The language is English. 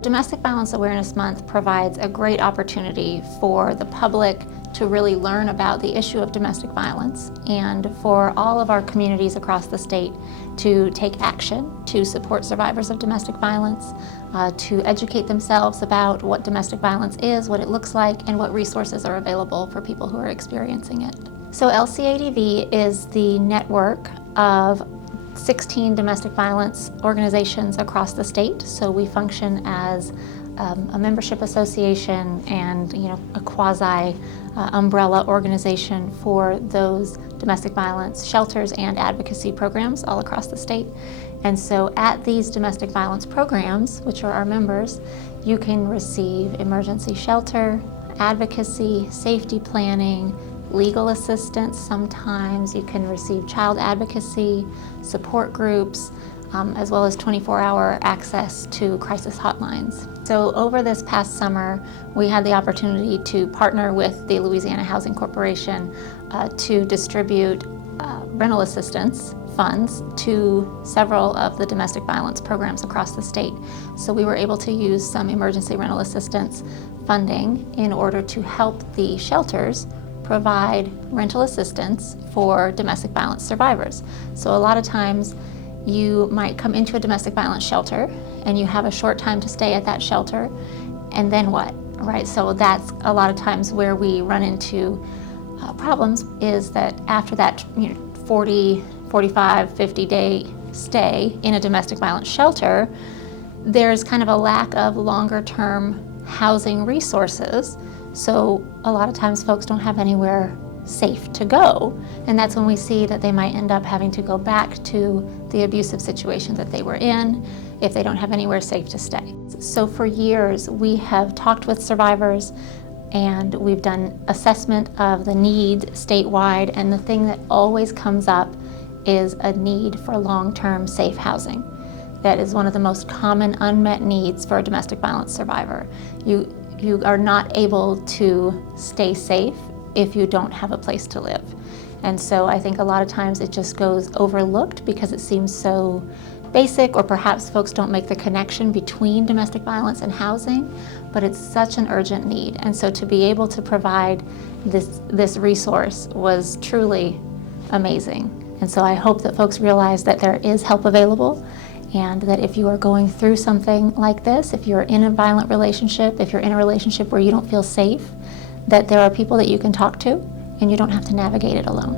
Domestic Violence Awareness Month provides a great opportunity for the public to really learn about the issue of domestic violence and for all of our communities across the state to take action to support survivors of domestic violence, to educate themselves about what domestic violence is, what it looks like, and what resources are available for people who are experiencing it. So LCADV is the network of 16 domestic violence organizations across the state. So we function as a membership association and a quasi umbrella organization for those domestic violence shelters and advocacy programs all across the state. And so at these domestic violence programs, which are our members, you can receive emergency shelter, advocacy, safety planning, legal assistance. Sometimes you can receive child advocacy, support groups, as well as 24-hour access to crisis hotlines. So over this past summer, we had the opportunity to partner with the Louisiana Housing Corporation to distribute rental assistance funds to several of the domestic violence programs across the state. So we were able to use some emergency rental assistance funding in order to help the shelters provide rental assistance for domestic violence survivors. So a lot of times you might come into a domestic violence shelter and you have a short time to stay at that shelter, and then what, right? So that's a lot of times where we run into problems, is that after that 40, 45, 50-day stay in a domestic violence shelter, there's kind of a lack of longer-term housing resources. So a lot of times folks don't have anywhere safe to go, and that's when we see that they might end up having to go back to the abusive situation that they were in if they don't have anywhere safe to stay. So for years we have talked with survivors and we've done assessment of the need statewide, and the thing that always comes up is a need for long-term safe housing. That is one of the most common unmet needs for a domestic violence survivor. You are not able to stay safe if you don't have a place to live. And so I think a lot of times it just goes overlooked because it seems so basic, or perhaps folks don't make the connection between domestic violence and housing, but it's such an urgent need. And so to be able to provide this resource was truly amazing. And so I hope that folks realize that there is help available, and that if you are going through something like this, if you're in a violent relationship, if you're in a relationship where you don't feel safe, that there are people that you can talk to and you don't have to navigate it alone.